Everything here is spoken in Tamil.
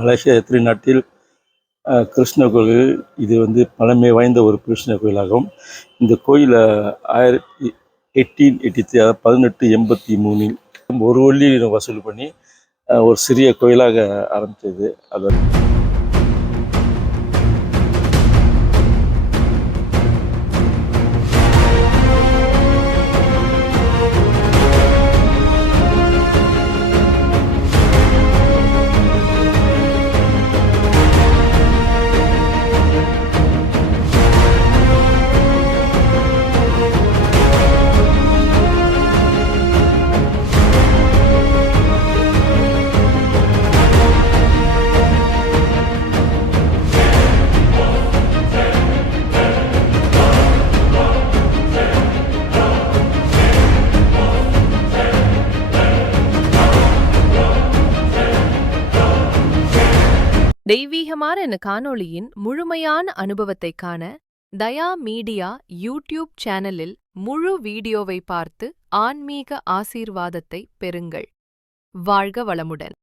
மலேசியா திருநாட்டில் கிருஷ்ண கோயில். இது வந்து பழமை வாய்ந்த ஒரு கிருஷ்ண கோயிலாகும். இந்த கோயிலை 1883 அதாவது 1883 ஒரு வெள்ளி வசூல் பண்ணி ஒரு சிறிய கோயிலாக ஆரம்பித்தது. அது தெய்வீகமான இந்த காணொளியின் முழுமையான அனுபவத்தை காண தயா மீடியா யூடியூப் சேனலில் முழு வீடியோவை பார்த்து ஆன்மீக ஆசீர்வாதத்தை பெறுங்கள். வாழ்க வளமுடன்.